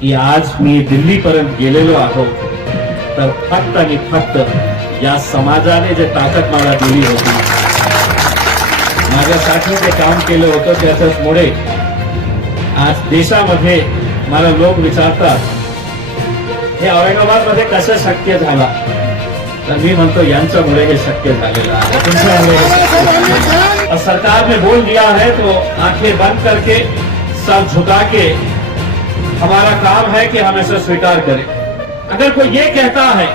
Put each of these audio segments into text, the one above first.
की आज मी दिल्लीपर्यंत गेलेलो आहो तर फक्त आणि फक्त या समाजाने जे ताकद मला दिली होती, माझ्यासाठी जे काम केलं होतं त्याच्यामुळे आज देशामध्ये मला लोक विचारतात हे औरंगाबाद मध्ये कसं शक्य झालं, तर मी म्हणतो यांच्यामुळे हे शक्य झालेलं आहे, तुमच्यामुळे हे शक्य झालं। और सरकार ने बोल दिया है तो आंखें बंद करके सर झुका के हमारा काम है कि हम इसे स्वीकार करें। अगर कोई ये कहता है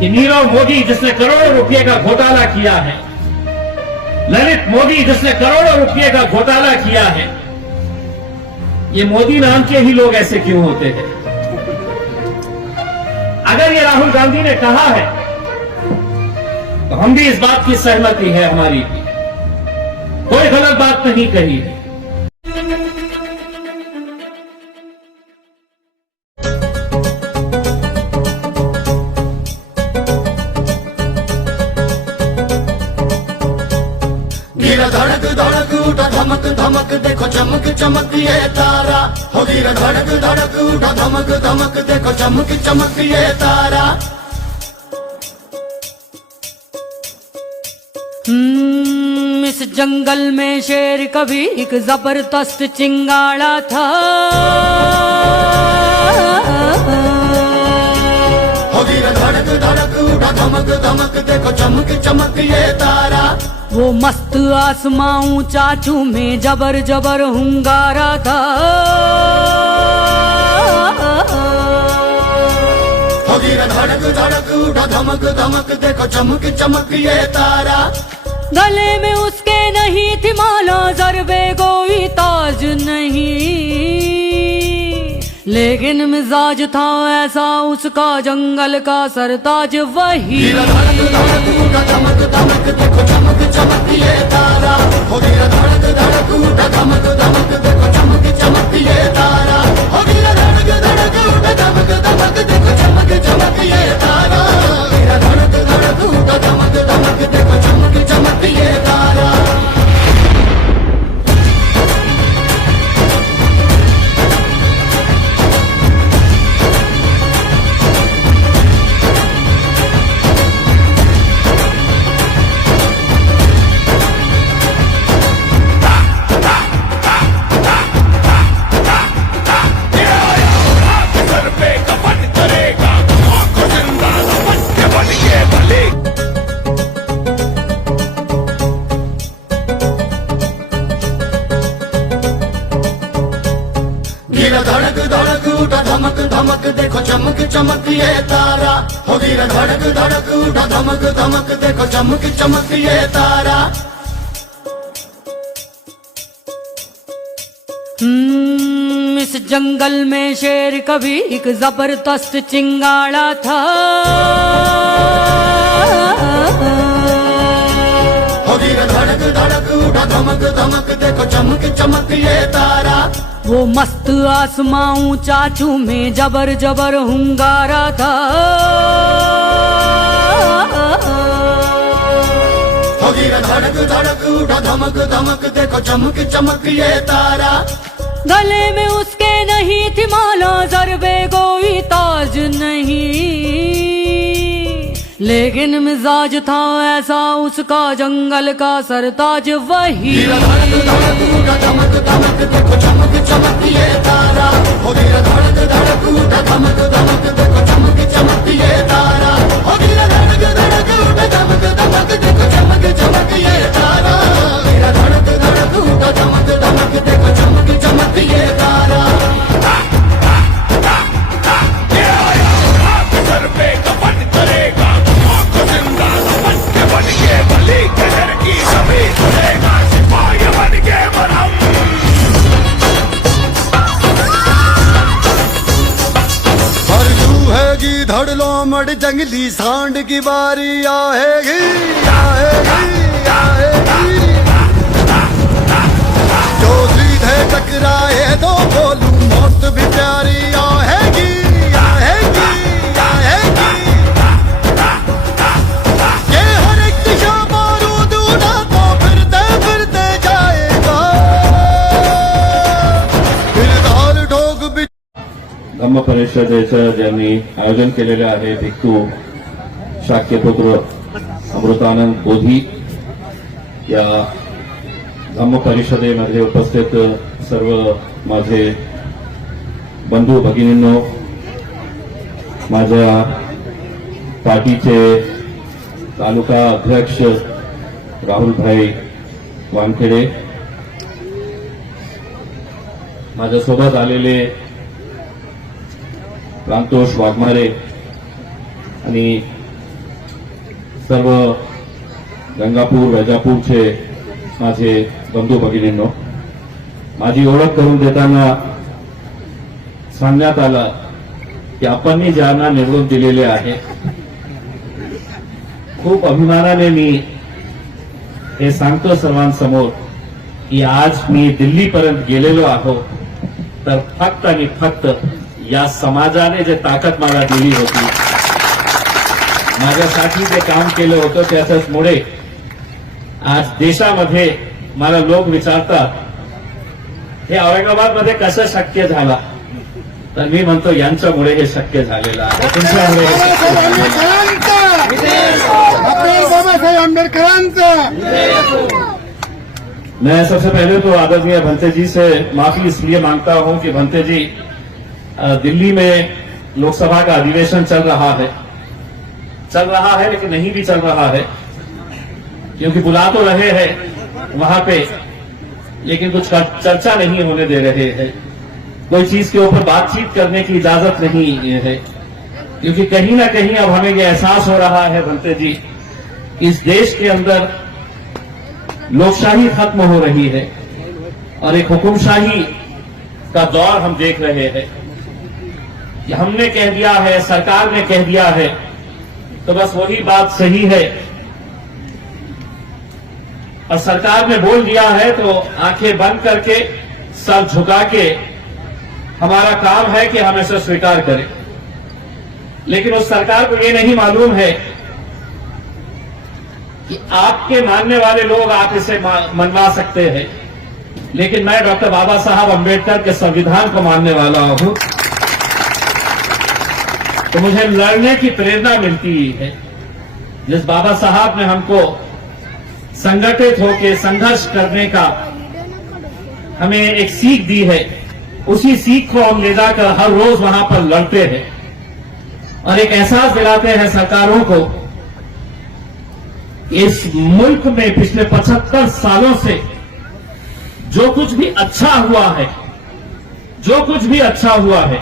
कि नीरव मोदी जिसने करोड़ों रुपए का घोटाला किया है, ललित मोदी जिसने करोड़ों रुपए का घोटाला किया है, ये मोदी नाम के ही लोग ऐसे क्यों होते हैं? अगर ये राहुल गांधी ने कहा है तो हम भी इस बात की सहमति है हमारी भी, कोई गलत बात नहीं कही है। गिरा धड़क धड़क उठा धमक धमक देखो चमक चमक ये तारा, हो गिरा धड़क धड़क उठा धमक धमक देखो चमक चमक ये तारा। इस जंगल में शेर कभी एक जबरदस्त चिंगाड़ा था, हो गिरा धड़क धड़क उठा धमक धमक देखो चमक चमक ये तारा। वो मस्त आसमां ऊंचा में जबर जबर हुंगारा था, हो गिरा धड़क धड़क उठा धमक धमक देखो चमक चमक ये तारा। गले में उसके नहीं थी माला ज़रबे कोई ताज नहीं, लेकिन मिजाज था ऐसा उसका जंगल का सरताज वही। गिरा धड़क धड़क उठा धमक धमक देखो चमक चमक ये तारा, हो गिरा धड़क धड़क उठा धमक धमक देखो चमक चमक ये तारा, हो गिरा धड़क धड़क उठा धमक धमक देखो चमक चमक ये तारा। गिरा धड़क धड़क उठा धमक धमक देखो चमक चमक ये तारा। गिरा धड़क धड़क उठा धमक धमक देखो चमक चमक ये तारा, हो गिरा धड़क धड़क उठा धमक धमक देखो चमक चमक ये तारा। इस जंगल में शेर कभी एक जबरदस्त चिंगाड़ा था, हो गिरा धड़क धड़क उठा धमक धमक देखो चमक चमक ये तारा। वो मस्त आसमां ऊंचा में जबर जबर हुंगारा था, हो गिरा धड़क धड़क उठा धमक धमक देखो चमक चमक ये तारा। गले में उसके नहीं थी माला ज़रबे कोई ताज नहीं, लेकिन मिजाज था ऐसा उसका जंगल का सरताज वही। गिरा धड़क धड़क उठा धमक धमक देखो चमक चमक ये तारा, हो गिरा धड़क धड़क उठा धमक धमक देखो चमक चमक ये तारा, हो गिरा धड़क धड़क उठा धमक धमक देखो चमक चमक ये तारा। गिरा धड़क धड़क उठा धमक धमक देखो चमक चमक ये तारा। धड़ लो मड़ जंगली सांड की बारी आएगी आएगी आएगी, जो सीधे टकराए तो बोलूं मौत भी प्यारी आएगी आएगी आएगी। ये हर एक दिशा बारूद उड़ाता फिरते फिरते जाएगा, फिर दाल ठोक भी धम्म परिषदेचं ज्यांनी आयोजन केलेलं आहे भिक्खू शाक्यपुत्र अमृतानंद बोधी या धम्म परिषदेमध्ये उपस्थित सर्व माझे बंधू भगिनींनो, माझ्या पार्टीचे तालुका अध्यक्ष राहुलभाई वानखेडे, माझ्यासोबत आलेले प्रांतोष वाघमारे आणि सर्व गंगापूर वैजापूरचे माझे बंधू भगिनींनो, माझी ओळख करून देताना सांगण्यात आलं की आपण ज्यांना निवडून दिलेले आहे, खूप अभिमानाने मी हे सांगतो सर्वांसमोर की आज मी दिल्लीपर्यंत गेलेलो आहो तर फक्त आणि फक्त या समाजाने जे ताकद मला दिली होती, माझ्यासाठी जे काम केलं होतं त्याच्यामुळे आज देशामध्ये मला लोक विचारतात हे औरंगाबादमध्ये कसं शक्य झालं, तर मी म्हणतो यांच्यामुळे हे शक्य झालेलं आहे, तुमच्यामुळे हे शक्य झालेलं आहे. मैं सबसे पहले तो आदरणीय भंते जी से माफी इसलिए मांगता हूं कि भंते जी, दिल्ली में लोकसभा का अधिवेशन चल रहा है लेकिन नहीं भी चल रहा है, क्योंकि बुला तो रहे हैं वहां पे लेकिन कुछ चर्चा नहीं होने दे रहे हैं, कोई चीज के ऊपर बातचीत करने की इजाजत नहीं है, क्योंकि कहीं ना कहीं अब हमें यह एहसास हो रहा है भंते जी, इस देश के अंदर लोकशाही खत्म हो रही है और एक हुकुमशाही का दौर हम देख रहे हैं कि हमने कह दिया है, सरकार ने कह दिया है तो बस वही बात सही है, और सरकार ने बोल दिया है तो आंखें बंद करके सर झुका के हमारा काम है कि हम इसे स्वीकार करें। लेकिन उस सरकार को ये नहीं मालूम है कि आपके मानने वाले लोग आप इसे मनवा सकते हैं, लेकिन मैं डॉक्टर बाबा साहब अंबेडकर के संविधान को मानने वाला हूं, तो मुझे लड़ने की प्रेरणा मिलती है। जिस बाबा साहब ने हमको संगठित होकर संघर्ष करने का हमें एक सीख दी है, उसी सीख को हम ले जाकर हर रोज वहां पर लड़ते हैं और एक एहसास दिलाते हैं सरकारों को, इस मुल्क में पिछले 75 सालों से जो कुछ भी अच्छा हुआ है,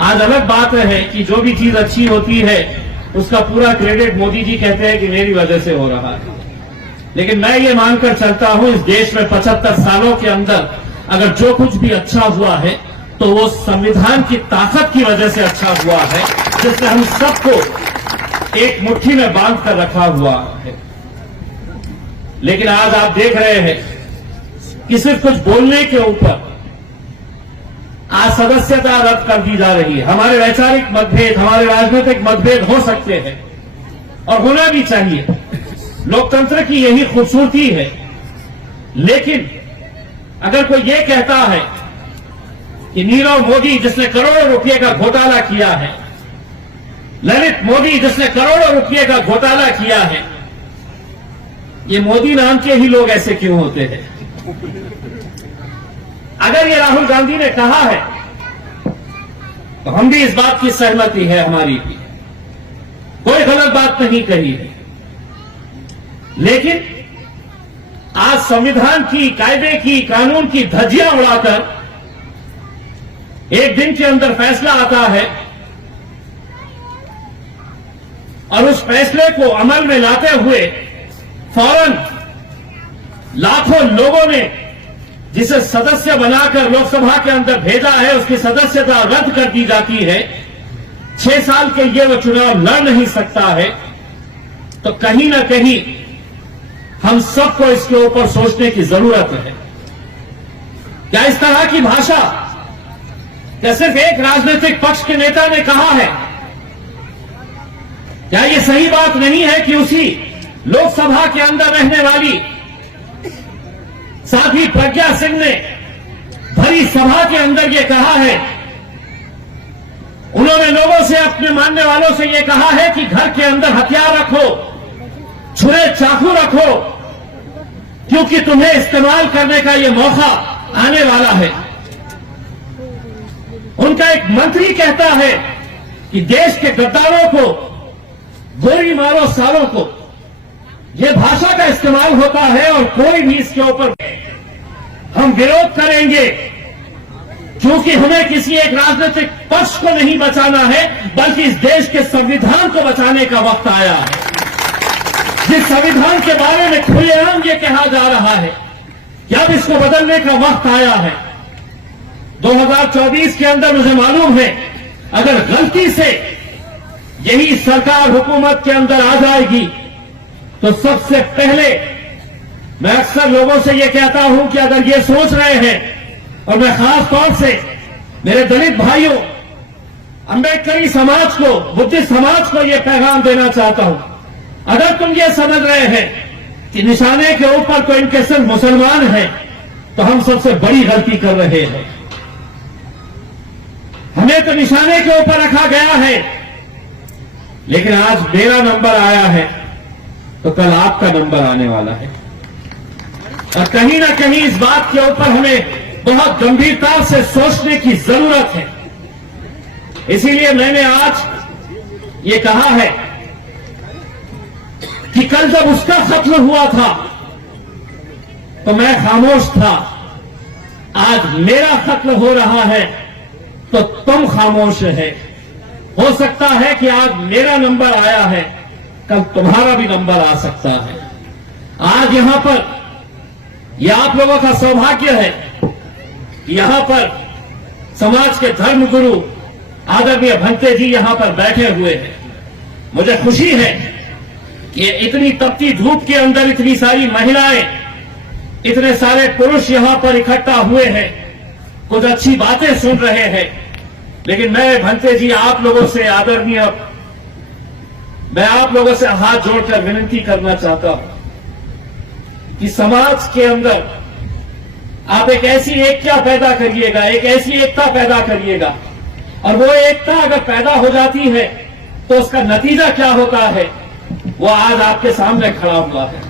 आज अलग बात है कि जो भी चीज अच्छी होती है उसका पूरा क्रेडिट मोदी जी कहते हैं कि मेरी वजह से हो रहा है, लेकिन मैं ये मानकर चलता हूं इस देश में 75 सालों के अंदर अगर जो कुछ भी अच्छा हुआ है तो वो संविधान की ताकत की वजह से अच्छा हुआ है, जिसने हम सबको एक मुट्ठी में बांध कर रखा हुआ है। लेकिन आज आप देख रहे हैं कि सिर्फ कुछ बोलने के ऊपर आज सदस्यता रद्द कर दी जा रही है। हमारे वैचारिक मतभेद, हमारे राजनीतिक मतभेद हो सकते हैं और होना भी चाहिए, लोकतंत्र की यही खूबसूरती है, लेकिन अगर कोई ये कहता है कि नीरव मोदी जिसने करोड़ों रुपए का घोटाला किया है, ललित मोदी जिसने करोड़ों रुपए का घोटाला किया है, ये मोदी नाम के ही लोग ऐसे क्यों होते हैं? अगर ये राहुल गांधी ने कहा है तो हम भी इस बात की सहमति है हमारी की, कोई गलत बात नहीं कही है, लेकिन आज संविधान की, कायदे की, कानून की धज्जियां उड़ाकर एक दिन के अंदर फैसला आता है और उस फैसले को अमल में लाते हुए फौरन लाखों लोगों ने जिसे सदस्य बनाकर लोकसभा के अंदर भेजा है उसकी सदस्यता रद्द कर दी जाती है, 6 साल के लिए वो चुनाव लड़ नहीं सकता है, तो कहीं ना कहीं हम सबको इसके ऊपर सोचने की जरूरत है। क्या इस तरह की भाषा क्या सिर्फ एक राजनीतिक पक्ष के नेता ने कहा है? क्या ये सही बात नहीं है कि उसी लोकसभा के अंदर रहने वाली साध्वी प्रज्ञा सिंह ने भरी सभा के अंदर ये कहा है अपने मानने वालों से यह कहा है कि घर के अंदर हथियार रखो, छुरे चाकू रखो, क्योंकि तुम्हें इस्तेमाल करने का यह मौका आने वाला है। उनका एक मंत्री कहता है कि देश के गद्दारों को गोली मारो सालों को, यह भाषा का इस्तेमाल होता है और कोई भी इसके ऊपर हम विरोध करेंगे, क्योंकि हमें किसी एक राजनीतिक पक्ष को नहीं बचाना है, बल्कि इस देश के संविधान को बचाने का वक्त आया है। जिस संविधान के बारे में खुलेआम ये कहा जा रहा है कि अब इसको बदलने का वक्त आया है। 2024 के अंदर मुझे मालूम है, अगर गलती से यही सरकार हुकूमत के अंदर आ जाएगी तो सबसे पहले मैं अक्सर लोगों से यह कहता हूं कि अगर ये सोच रहे हैं, और मैं खास तौर से मेरे दलित भाइयों, अंबेडकरी समाज को, बुद्धिस्ट समाज को यह पैगाम देना चाहता हूं, अगर तुम ये समझ रहे हैं कि निशाने के ऊपर तो इनके सिर्फ मुसलमान हैं, तो हम सबसे बड़ी गलती कर रहे हैं। हमें तो निशाने के ऊपर रखा गया है, लेकिन आज मेरा नंबर आया है तो कल आपका नंबर आने वाला है। और कहीं ना कहीं इस बात के ऊपर हमें बहुत गंभीरता से सोचने की जरूरत है। इसीलिए मैंने आज ये कहा है कि कल जब उसका कत्ल हुआ था तो मैं खामोश था, आज मेरा कत्ल हो रहा है तो तुम खामोश है। हो सकता है कि आज मेरा नंबर आया है, कल तुम्हारा भी नंबर आ सकता है। आज यहां पर यह आप लोगों का सौभाग्य है कि यहां पर समाज के धर्मगुरु आदरणीय भंते जी यहां पर बैठे हुए हैं। मुझे खुशी है कि इतनी तपती धूप के अंदर इतनी सारी महिलाएं, इतने सारे पुरुष यहां पर इकट्ठा हुए हैं, कुछ अच्छी बातें सुन रहे हैं। लेकिन मैं भंते जी आप लोगों से आदरणीय, मैं आप लोगों से हाथ जोड़कर विनती करना चाहता हूं कि समाज के अंदर आप एक ऐसी एकता पैदा करिएगा, एक ऐसी एकता पैदा करिएगा, और वो एकता अगर पैदा हो जाती है तो उसका नतीजा क्या होता है वो आज आपके सामने खड़ा हुआ है।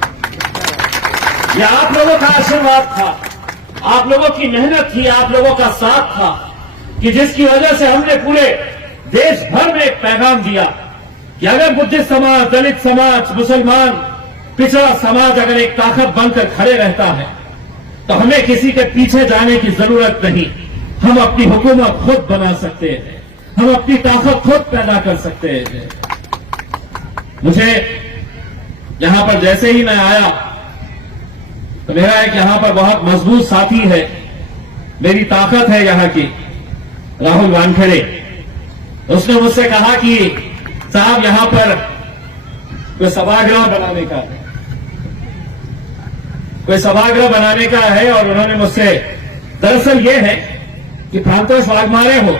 यह आप लोगों का आशीर्वाद था, आप लोगों की मेहनत थी, आप लोगों का साथ था, कि जिसकी वजह से हमने पूरे देश भर में एक पैगाम दिया कि अगर बुद्धिस्ट समाज, दलित समाज, मुसलमान, पिछड़ा समाज अगर एक ताकत बनकर खड़े रहता है तो हमें किसी के पीछे जाने की जरूरत नहीं। हम अपनी हुकूमत खुद बना सकते हैं, हम अपनी ताकत खुद पैदा कर सकते हैं। मुझे यहां पर जैसे ही मैं आया तो मेरा एक यहां पर बहुत मजबूत साथी है, मेरी ताकत है यहां की, राहुल वानखेड़े। उसने मुझसे कहा कि साहब यहां पर कोई सभागृह बनाने का है, कोई सभागृह बनाने का है। और उन्होंने मुझसे, दरअसल ये है कि प्रांतोष वाघमारे हो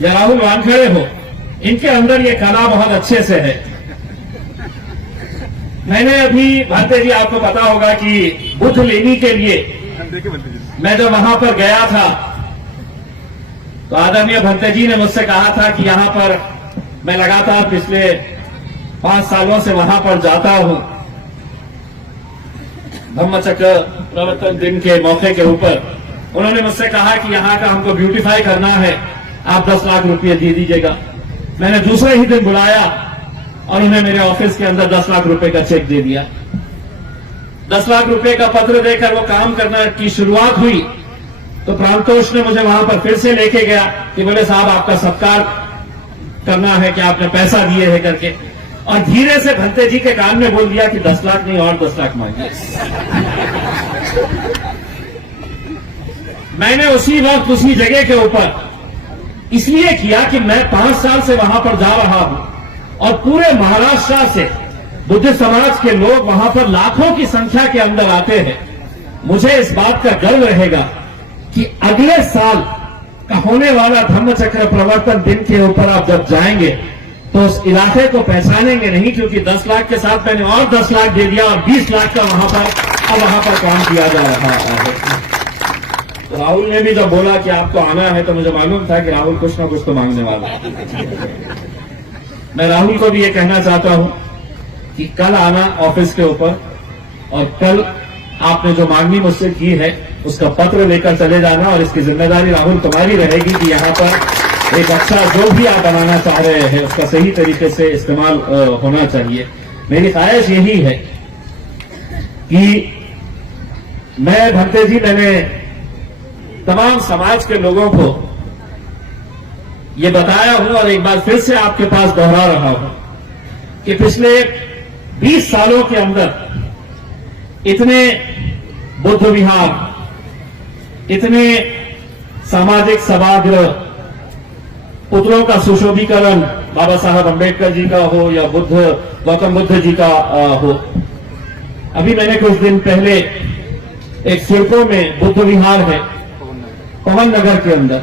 या राहुल वानखेड़े हो, इनके अंदर ये कला बहुत अच्छे से है। मैंने अभी, भाते जी आपको पता होगा कि बुद्ध लेनी के लिए मैं जब वहां पर गया था तो आदरणीय भंते जी ने मुझसे कहा था कि यहां पर मैं लगातार पिछले 5 सालों से वहां पर जाता हूं, धम्मचक्र प्रवर्तन दिन के मौके के ऊपर। उन्होंने मुझसे कहा कि यहां का हमको ब्यूटीफाई करना है, आप 10 लाख रुपये दे दीजिएगा। मैंने दूसरे ही दिन बुलाया और उन्हें मेरे ऑफिस के अंदर 10 लाख रुपए का चेक दे दिया। 10 लाख रुपए का पत्र देकर वो काम करना की शुरुआत हुई तो प्रांतोष ने मुझे वहां पर फिर से लेके गया कि बोले साहब आपका सत्कार करना है कि आपने पैसा दिए है करके, और धीरे से भंते जी के कान में बोल दिया कि 10 लाख नहीं और 10 लाख मांगिए। मैंने उसी वक्त उसी जगह के ऊपर इसलिए किया कि मैं 5 साल से वहां पर जा रहा हूं और पूरे महाराष्ट्र से बुद्ध समाज के लोग वहां पर लाखों की संख्या के अंदर आते हैं। मुझे इस बात का गर्व रहेगा कि अगले साल का होने वाला धम्मचक्र प्रवर्तन दिन के ऊपर आप जब जाएंगे तो उस इलाके को पहचानेंगे नहीं, क्योंकि 10 लाख के साथ मैंने और 10 लाख दे दिया और 20 लाख का वहां पर काम किया जा रहा है। राहुल ने भी जब बोला कि आपको आना है तो मुझे मालूम था कि राहुल कुछ ना कुछ तो मांगने वाला है। मैं राहुल को भी ये कहना चाहता हूं कि कल आना ऑफिस के ऊपर और कल आपने जो मांगनी मुझसे की है उसका पत्र लेकर चले जाना, और इसकी जिम्मेदारी राहुल तुम्हारी रहेगी कि यहाँ पर एक अच्छा जो भी आप बनाना चाह रहे हैं उसका सही तरीके से इस्तेमाल होना चाहिए। मेरी ख्वाहिश यही है कि मैं भंते जी, मैंने तमाम समाज के लोगों को ये बताया हूं और एक बार फिर से आपके पास दोहरा रहा हूं कि पिछले 20 सालों के अंदर इतने बुद्ध विहार, इतने सामाजिक सभागृह, पुतलों का सुशोभीकरण बाबा साहब अंबेडकर जी का हो या गौतम बुद्ध जी का हो। अभी मैंने कुछ दिन पहले एक सिडको में बुद्ध विहार है पवन नगर के अंदर,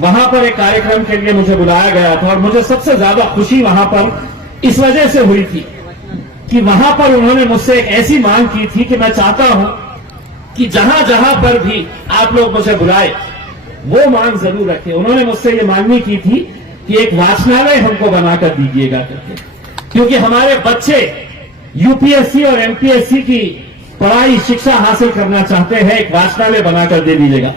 वहां पर एक कार्यक्रम के लिए मुझे बुलाया गया था और मुझे सबसे ज्यादा खुशी वहां पर इस वजह से हुई थी कि वहां पर उन्होंने मुझसे एक ऐसी मांग की थी कि मैं चाहता हूं कि जहां जहां पर भी आप लोग मुझे बुलाए वो मांग जरूर रखें। उन्होंने मुझसे ये मांगनी की थी कि एक वाचनालय हमको बनाकर दीजिएगा करके, क्योंकि हमारे बच्चे यूपीएससी और एमपीएससी की पढ़ाई शिक्षा हासिल करना चाहते हैं। एक वाचनालय बनाकर दे दीजिएगा।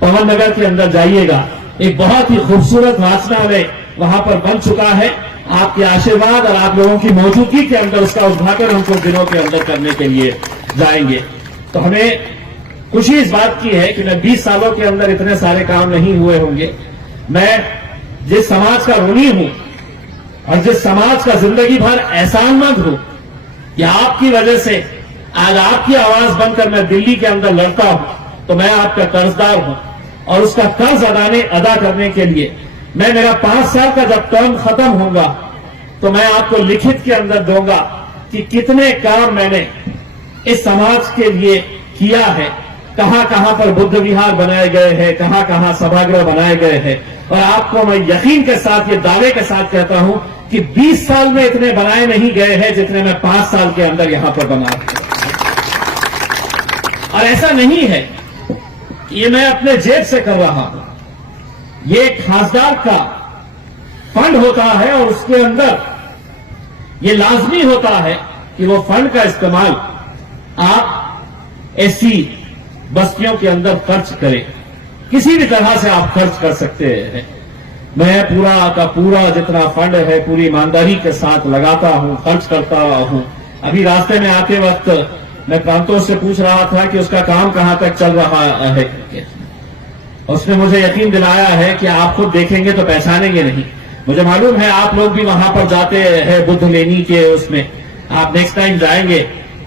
पवन नगर के अंदर जाइएगा, एक बहुत ही खूबसूरत वाचनालय वहां पर बन चुका है। आपके आशीर्वाद और आप लोगों की मौजूदगी के अंदर उसका उद्घाटन हम कुछ दिनों के अंदर करने के लिए जाएंगे। तो हमें खुशी इस बात की है कि मैं 20 सालों के अंदर इतने सारे काम नहीं हुए होंगे। मैं जिस समाज का ऋणी हूं और जिस समाज का जिंदगी भर एहसानमंद हूं कि आपकी वजह से आज आपकी आवाज बनकर मैं दिल्ली के अंदर लड़ता हूं, तो मैं आपका कर्जदार हूं और उसका कर्ज अदा करने के लिए मैं मेरा 5 साल का जब टर्म खत्म होगा तो मैं आपको लिखित के अंदर दूंगा कि कितने काम मैंने इस समाज के लिए किया है, कहां कहां पर बुद्ध विहार बनाए गए हैं, कहां कहां सभागृह बनाए गए हैं। और आपको मैं यकीन के साथ, ये दावे के साथ कहता हूं कि 20 साल में इतने बनाए नहीं गए हैं जितने मैं 5 साल के अंदर यहां पर बना। और ऐसा नहीं है ये मैं अपने जेब से कर रहा हूं, ये खासदार का फंड होता है और उसके अंदर ये लाजमी होता है कि वो फंड का इस्तेमाल आप ऐसी बस्तियों के अंदर खर्च करें। किसी भी तरह से आप खर्च कर सकते हैं। मैं पूरा का पूरा जितना फंड है पूरी ईमानदारी के साथ लगाता हूं, खर्च करता हूं। अभी रास्ते में आते वक्त मैं प्रांतों से पूछ रहा था कि उसका काम कहां तक चल रहा है। उसने मुझे यकीन दिलाया है कि आप खुद देखेंगे तो पहचानेंगे नहीं। मुझे मालूम है आप लोग भी वहां पर जाते हैं बुद्ध लेनी के उसमें, आप नेक्स्ट टाइम जाएंगे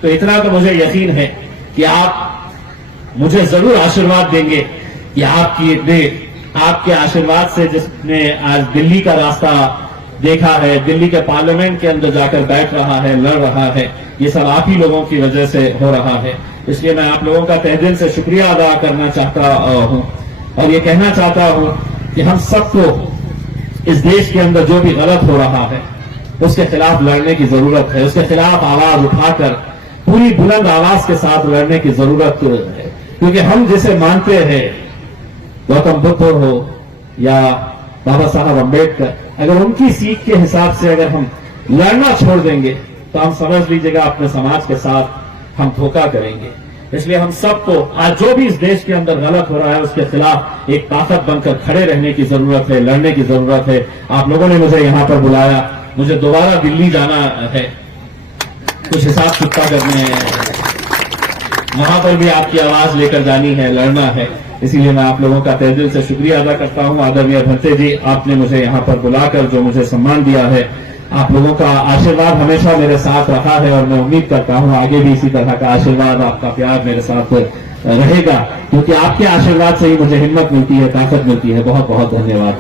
तो इतना तो मुझे यकीन है कि आप मुझे जरूर आशीर्वाद देंगे कि आपके आशीर्वाद से जिसने आज दिल्ली का रास्ता देखा है, दिल्ली के पार्लियामेंट के अंदर जाकर बैठ रहा है, लड़ रहा है, ये सब आप ही लोगों की वजह से हो रहा है। इसलिए मैं आप लोगों का तहे दिल से शुक्रिया अदा करना चाहता हूं और ये कहना चाहता हूं कि हम सबको इस देश के अंदर जो भी गलत हो रहा है उसके खिलाफ लड़ने की जरूरत है। उसके खिलाफ आवाज उठाकर पूरी बुलंद आवाज के साथ लड़ने की जरूरत है, क्योंकि हम जिसे मानते हैं, गौतम बुद्ध हो या बाबा साहब अंबेडकर, अगर उनकी सीख के हिसाब से अगर हम लड़ना छोड़ देंगे तो हम समझ लीजिएगा अपने समाज के साथ हम धोखा करेंगे। इसलिए हम सबको आज जो भी इस देश के अंदर गलत हो रहा है उसके खिलाफ एक ताकत बनकर खड़े रहने की जरूरत है, लड़ने की जरूरत है। आप लोगों ने मुझे यहां पर बुलाया, मुझे दोबारा दिल्ली जाना है, कुछ हिसाब किताब करने हैं, वहां पर भी आपकी आवाज लेकर जानी है, लड़ना है। इसीलिए मैं आप लोगों का तहे दिल से शुक्रिया अदा करता हूं। आदरणीय भंते जी, आपने मुझे यहां पर बुलाकर जो मुझे सम्मान दिया है, आप लोगों का आशीर्वाद हमेशा मेरे साथ रहा है और मैं उम्मीद करता हूं आगे भी इसी तरह का आशीर्वाद, आपका प्यार मेरे साथ रहेगा, क्योंकि आपके आशीर्वाद से ही मुझे हिम्मत मिलती है, ताकत मिलती है। बहुत बहुत धन्यवाद।